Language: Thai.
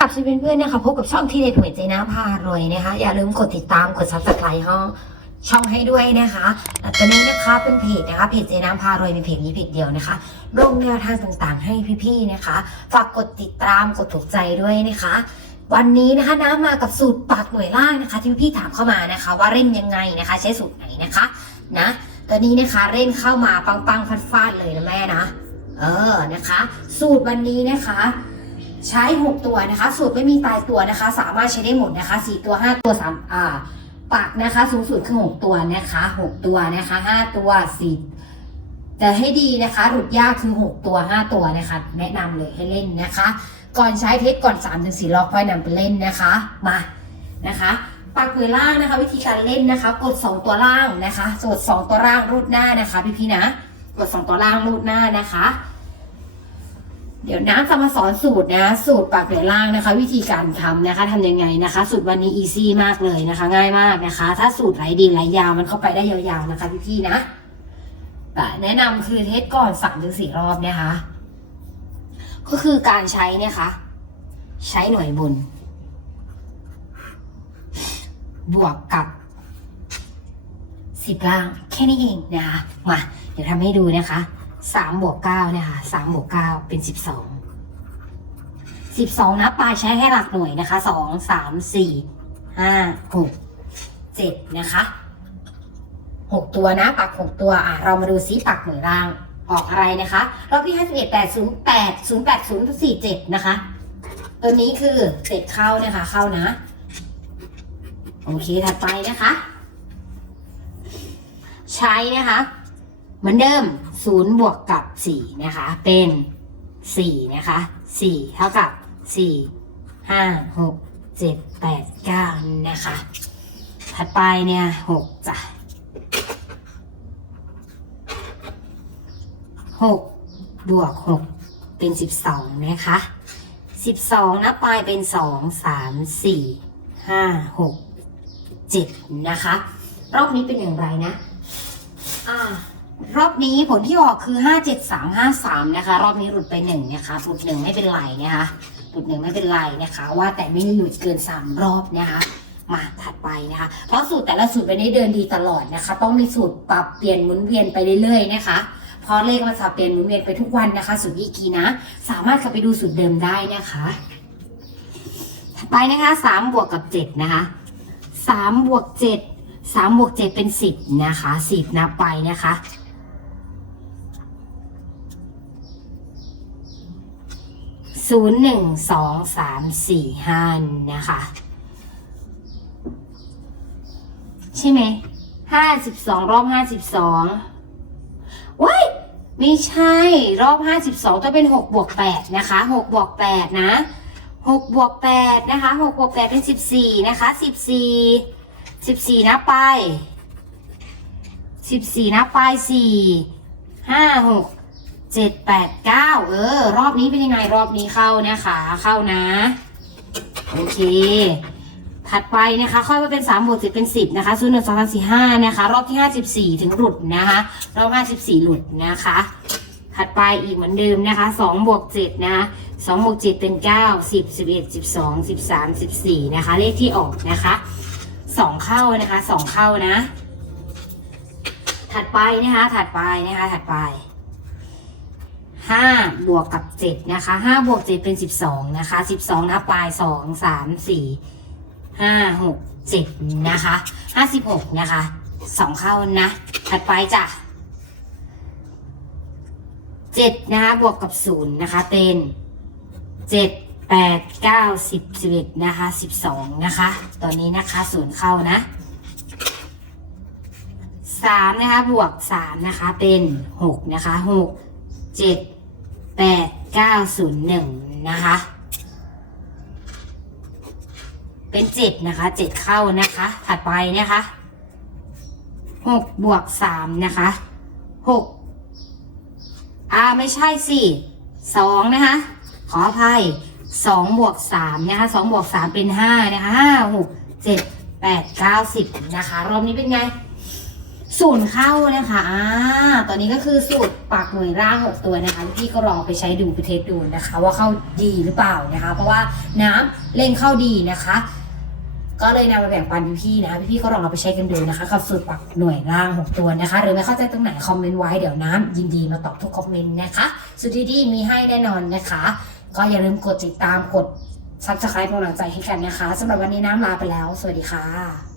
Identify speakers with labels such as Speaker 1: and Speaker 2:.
Speaker 1: กลับชีวิเพื่อนๆนะคะพบกับช่องที่เด็ดหวยใจน้าพารวยนะคะ อย่าลืมกดติดตามกดซับสไครต์ห้องช่องให้ด้วยนะคะและตอนนี้นะคะเป็นเพจนะคะเพจเจน้ำพารวยมีเพจนี้เพจเดียวนะคะลงแนวทางต่างๆ ให้พี่ๆนะคะ ฝากกดติดตามกดถูกใจด้วยนะคะ วันนี้นะคะน้ำมากับสูตรปักหน่วยล่างนะคะ ที่พี่ถามเข้ามานะคะ ว่าเล่นยังไงนะคะ ใช้สูตรไหนนะคะนะตอนนี้นะคะเล่นเข้ามาปังๆฟาดๆเลยนะแม่นะเออนะคะ สูตรวันนี้นะคะ ใช้ 6 ตัวนะคะ สูตรไม่มีตายตัวนะคะ สามารถใช้ได้หมดนะคะ 4 ตัว 5 ตัว3อ่าปักนะคะ สูงสุดคือ 6 ตัวนะคะ 6 ตัวนะคะ 5 ตัว4แต่ให้ดีนะคะ หลุดยากคือ 6 ตัว 5 ตัวนะคะ แนะนำเลยให้เล่นนะคะ ก่อนใช้เทสก่อน3ถึง4รอบค่อยนำไปเล่นนะคะ มานะคะปักหวล่างนะคะ วิธีการเล่นนะคะ กด 2 ตัวล่างนะคะกด2ตัวล่างรูดหน้านะคะ พี่ๆนะ กด 2 ตัวล่างรูดหน้านะคะ เดี๋ยวน้ำจะมาสอนสูตรนะ สูตรปักเหนือล่างนะคะ วิธีการทำนะคะทำยังไงนะคะ สูตรวันนี้อีซี่มากเลยนะคะ ง่ายมากนะคะ ถ้าสูตรไหลดีไหลยาวมันเข้าไปได้ยาวๆนะคะพี่ๆนะแต่แนะนำคือเทสก่อนสามถึงสี่รอบนะคะ ก็คือการใช้เนี่ยค่ะใช้หน่วยบุญบวกกับสิบล่างแค่นี้เองนะคะมาเดี๋ยวทำให้ดูนะคะ สามบวกเก้าเนี่ยค่ะสามบวกเก้าเป็นสิบสองสิบสองนับปลายใช้ให้หลักหน่วยนะคะสองสามสี่ห้าหกเจ็ดนะคะหกตัวนะปักหกตัวอะเรามาดูซิปักหน่วยล่างออกอะไรนะคะรอบที่ห้าสิบเอ็ดแปดศูนย์แปดศูนย์แปดศูนย์สี่เจ็ดนะคะ ตัวนี้คือเจ็ดเข้านะคะ เข้านะ โอเคถัดไปนะคะ ใช้นะคะ เหมือนเดิม ศูนย์บวกกับสี่นะคะ เป็นสี่นะคะสี่เท่ากับสี่ห้าหกเจ็ดแปดเก้านะคะ ถัดไปเนี่ยหกจ้ะหกบวกหกเป็นสิบสองนะคะสิบสองนับไปเป็นสองสามสี่ห้าหกเจ็ดนะคะ รอบนี้เป็นอย่างไรนะ อ่า รอบนี้ผลที่ออกคือ57353นะคะ รอบนี้หลุดไปหนึ่งนะคะหลุดหนึ่งไม่เป็นไรนะคะหลุดหนึ่งไม่เป็นไรนะคะ ว่าแต่ไม่หลุดเกิน3รอบนะคะมาถัดไปนะคะ เพราะสูตรแต่ละสูตรวันนี้เดินดีตลอดนะคะ ต้องมีสูตรปรับเปลี่ยนหมุนเวียนไปเรื่อยๆนะคะเพราะเลขมันสับเปลี่ยนหมุนเวียนไปทุกวันนะคะ สูตรอีกีนะ สามารถกลับไปดูสูตรเดิมได้นะคะถัดไปนะคะ3บวกกับ7นะคะ3บวก7 3บวก7เป็น10นะคะ10นับไปนะคะ ศูนย์หนึ่งสองสามสี่ห้านะคะ ใช่ไหมห้าสิบสองรอบห้าสิบสองว้ายไม่ใช่รอบห้าสิบสองต้องเป็นหกบวกแปดนะคะหกบวกแปดนะหกบวกแปดนะคะหกบวกแปดเป็นสิบสี่นะคะสิบสี่สิบสี่นับไปสิบสี่นับไปสี่ห้าหก เจ็ดแปดเก้าเออ รอบนี้เป็นยังไงรอบนี้เข้านะคะ เข้านะ โอเค ถัดไปนะคะค่อยมาเป็นสามบวกเจ็ดเป็นสิบนะคะศูนย์หนึ่งสองสามสี่ห้านะคะ รอบที่ห้าสิบสี่ถึงหลุดนะคะ รอบห้าสิบสี่หลุดนะคะ ถัดไปอีกเหมือนเดิมนะคะสองบวกเจ็ดนะคะสองบวกเจ็ดเป็นเก้าสิบสิบเอ็ดสิบสองสิบสามสิบสี่นะคะ เลขที่ออกนะคะสองเข้านะคะสองเข้านะ ถัดไปนะคะ ถัดไปนะคะ ถัดไป ห้าบวกกับเจ็ดนะคะห้าบวกเจ็ดเป็นสิบสองนะคะสิบสองนับปลายสองสามสี่ห้าหกเจ็ดนะคะห้าสิบหกนะคะสองเข้านะ ถัดไปจ้ะเจ็ดนะคะ บวกกับศูนย์นะคะ เป็นเจ็ดแปดเก้าสิบสิบเอ็ดนะคะสิบสองนะคะ ตอนนี้นะคะศูนย์เข้านะสามนะคะ บวกสามนะคะ เป็นหกนะคะหกเจ็ด แปดเก้าศูนย์หนึ่งนะคะ เป็นเจ็ดนะคะเจ็ดเข้านะคะ ถัดไปนะคะหกบวกสามนะคะหกอ่าไม่ใช่สิสองนะคะ ขออภัยสองบวกสามนะคะสองบวกสามเป็นห้านะคะห้าหกเจ็ดแปดเก้าสิบนะคะ รอบนี้เป็นไง ศูนย์เข้านะคะอ่าตอนนี้ก็คือสูตรปักหน่วยร่างหกตัวนะคะพี่ก็ลองไปใช้ดูไปเทสดูนะคะ ว่าเข้าดีหรือเปล่านะคะ เพราะว่าน้ำเล่นเข้าดีนะคะ ก็เลยนำมาแบ่งปันพี่ๆนะคะพี่ๆก็ลองเอาไปใช้กันดูนะคะกับสูตรปักหน่วยร่างหกตัวนะคะ หรือไม่เข้าใจตรงไหนคอมเมนต์ไว้เดี๋ยวน้ำยินดีมาตอบทุกคอมเมนต์นะคะสุดที่ดีมีให้แน่นอนนะคะ ก็อย่าลืมกดติดตามกดซับสไครป์เป็นกำลังใจให้กันนะคะสำหรับวันนี้น้ำลาไปแล้ว สวัสดีค่ะ